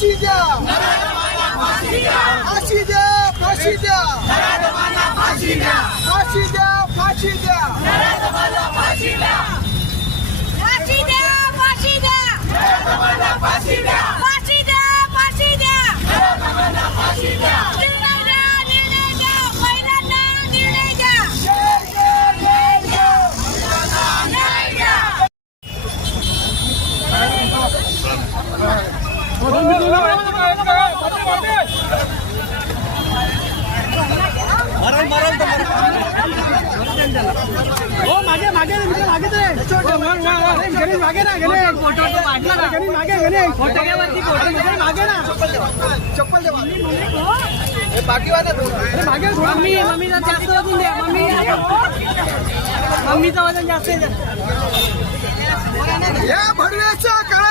फाशी द्या फाशी द्या फाशी द्या फाशी द्या फाशी द्या फाशी द्या फाशी द्या फाशी द्या फाशी द्या फाशी द्या फाशी द्या फाशी द्या फाशी द्या मागे मागे मागे गणेश मागे ना गणेश फोटो मागे मागे गणेश फोटो मागे ना चप्पल दे बाकी वाला मागे मम्मीचा जास्त वजन द्या मम्मीचं वजन जास्त आहे या भडव्याचं